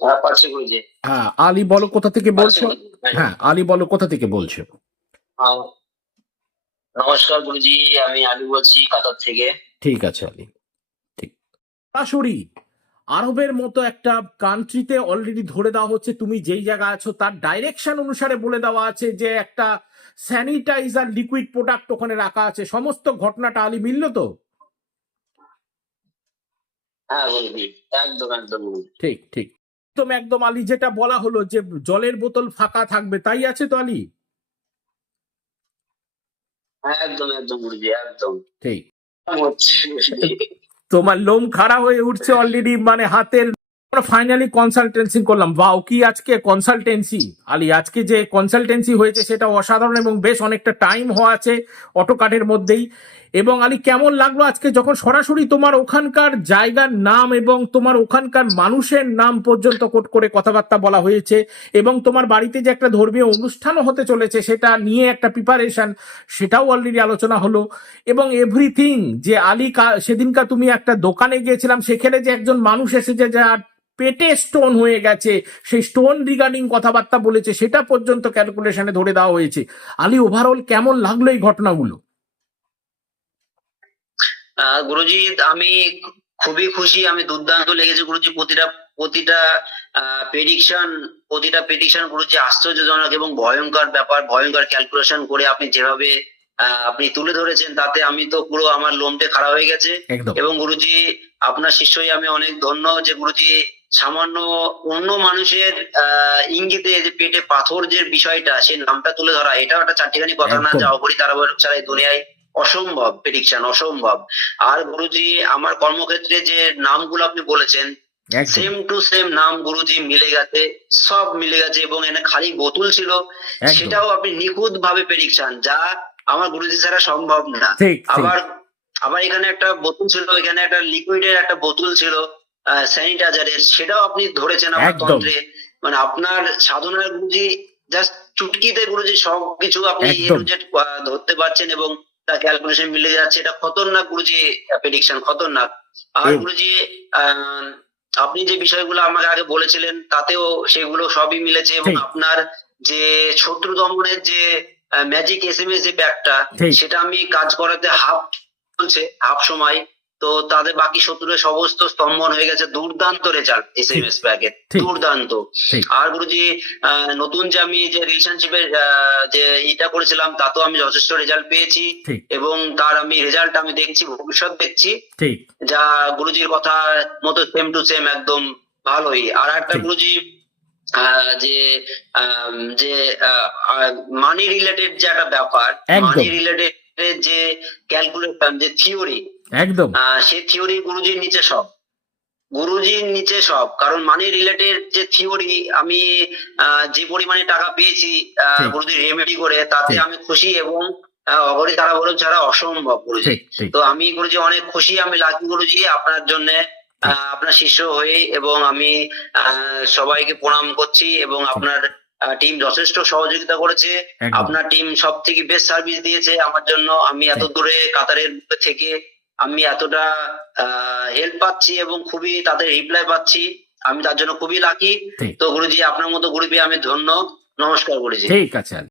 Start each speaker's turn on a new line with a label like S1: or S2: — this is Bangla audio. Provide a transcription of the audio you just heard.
S1: হ্যাঁ
S2: হ্যাঁ আলী বলো কোথা থেকে বলছো? হ্যাঁ আলী বলো কোথা থেকে বলছো?
S1: হ্যাঁ। নমস্কার গুরুজি আমি আলু বলছি কাতার থেকে।
S2: ঠিক আছে আলী। ঠিক। সরাসরি আরবের মতো একটা কান্ট্রিতে অলরেডি ধরে দেওয়া হচ্ছে তুমি যেই জায়গায় আছো তার ডাইরেকশন অনুসারে বলে দেওয়া আছে যে একটা স্যানিটাইজার লিকুইড প্রোডাক্ট ওখানে রাখা আছে। সমস্ত ঘটনাটা আলী মিলল তো?
S1: হ্যাঁ
S2: ঠিক ঠিক। একদম একদম আলী যেটা বলা হলো যে জলের বোতল ফাঁকা থাকবে তাই আছে তো আলী?
S1: একদম একদম একদম।
S2: ঠিক। তোমার লোম খাড়া হয়ে উঠছে অলরেডি মানে হাতের ফাইনালি কনসালটেন্সি করলাম। বাও কি আজকে কনসালটেন্সি আলী আজকে যে কনসালটেন্সি হয়েছে সেটা অসাধারণ এবং বেশ অনেকটা টাইম হওয়া আছে অটোকাটের মধ্যেই। এবং আলী, কেমন লাগল আজকে যখন সরাসরি তোমার ওখানকার জায়গার নাম এবং তোমার ওখানকার মানুষের নাম পর্যন্ত কোট করে কথাবার্তা বলা হয়েছে এবং তোমার বাড়িতে যে একটা ধর্মীয় অনুষ্ঠানও হতে চলেছে সেটা নিয়ে একটা প্রিপারেশন সেটাও অলরেডি আলোচনা হলো এবং এভরিথিং যে আলী সেদিনকার তুমি একটা দোকানে গিয়েছিলাম, সেখানে যে একজন মানুষ এসেছে যার পেটে স্টোন হয়ে গেছে, সেই স্টোন রিগার্ডিং কথাবার্তা বলেছে, সেটা পর্যন্ত ক্যালকুলেশনে ধরে দেওয়া হয়েছে। আলী ওভারঅল কেমন লাগল এই ঘটনাগুলো?
S1: গুরুজি আমি খুবই খুশি আমি দুর্দান্ত লেগেছে গুরুজি। প্রতিটা প্রতিটা প্রেডিকশন প্রতিটা প্রেডিকশন গুরুজি আশ্চর্যজনক এবং ভয়ঙ্কর ব্যাপার ভয়ঙ্কর ক্যালকুলেশন করে আপনি যেভাবে আপনি তুলে ধরেছেন তাতে আমি তো পুরো আমার লোমটে খারাপ হয়ে গেছে। এবং গুরুজি আপনার শিষ্যই আমি অনেক ধন্য যে গুরুজি সামান্য অন্য মানুষের আহ, ইঙ্গিতে যে পেটে পাথর যে বিষয়টা সেই নামটা তুলে ধরা এটাও একটা চারটিখানি কথা না। যা অপরি তারা ছাড়া এই দুনিয়ায় অসম্ভব প্রেডিকশন অসম্ভব। আর গুরুজি আমার কর্মক্ষেত্রে যে নামগুলো আপনি বলেছেন সেম টু সেম নাম গুরুজি মিলে গেছে সব মিলে গেছে এবং এখানে খালি বোতল ছিল সেটাও আপনি নিখুঁত ভাবে প্রেডিকশন যা আমার গুরুজি ছাড়া সম্ভব না। আবার আবার এখানে একটা বোতল ছিল এখানে একটা লিকুইডের একটা বোতল ছিল স্যানিটাইজারের সেটাও আপনি ধরেছেন আমার তন্ত্রে মানে আপনার সাধনার গুরুজি জাস্ট চুটকিতে গুরুজি সবকিছু আপনি ধরতে পারছেন এবং তার ক্যালকুলেশন মিলে যাচ্ছে এটা খতরনাক গুরুজি প্রেডিকশন খতরনাক। আর গুরুজি আপনি যে বিষয়গুলো আমাকে আগে বলেছিলেন তাতেও সেগুলো সবই মিলেছে এবং আপনার যে শত্রু দমনের যে ম্যাজিক এস এম এস যে প্যাকটা সেটা আমি কাজ করাতে হাফ চলছে হাফ সময়। তো তাদের বাকি শত্রুদের সমস্ত স্তম্ভন হয়ে গেছে দুর্দান্ত result S M S packet দুর্দান্ত। আর গুরুজি নতুন যে আমি যে রিলেশনশিপের যে এটা করেছিলাম তাতেও আমি যথেষ্ট রেজাল্ট পেয়েছি এবং তার আমি রেজাল্ট আমি দেখছি ভবিষ্যৎ দেখছি। যা গুরুজির কথা মতো সেম টু সেম একদম ভালোই। আর একটা গুরুজি আহ, যে যে মানি রিলেটেড যে একটা ব্যাপার মানি রিলেটেড যে ক্যালকুলেশন যে থিওরি
S2: একদম।
S1: সেই থিওরি গুরুজির নিচে সব। গুরুজির নিচে সব। কারণ মানি রিলেটেড যে থিওরি আমি যে পরিমাণে টাকা পেয়েছি গুরুজির রেমেডি করে তাতে আমি খুশি এবং অগরি তারা বলে ছাড়া অসম্ভব গুরুজি। তো আমি গুরুজি অনেক খুশি আমি লাকি গুরুজি আপনার জন্য আপনার শিষ্য হয়ে এবং আমি সবাইকে প্রণাম করছি এবং আপনার টিম যথেষ্ট সহযোগিতা করেছে। আপনার টিম সব থেকে বেস্ট সার্ভিস দিয়েছে আমার জন্য। আমি এত দূরে কাতারের থেকে আমি এতটা হেল্প পাচ্ছি এবং খুবই তাদের রিপ্লাই পাচ্ছি। আমি তার জন্য খুবই লাকি তো গুরুজি আপনার মতো গুরুজি আমি ধন্য। নমস্কার গুরুজি।
S2: ঠিক আছে।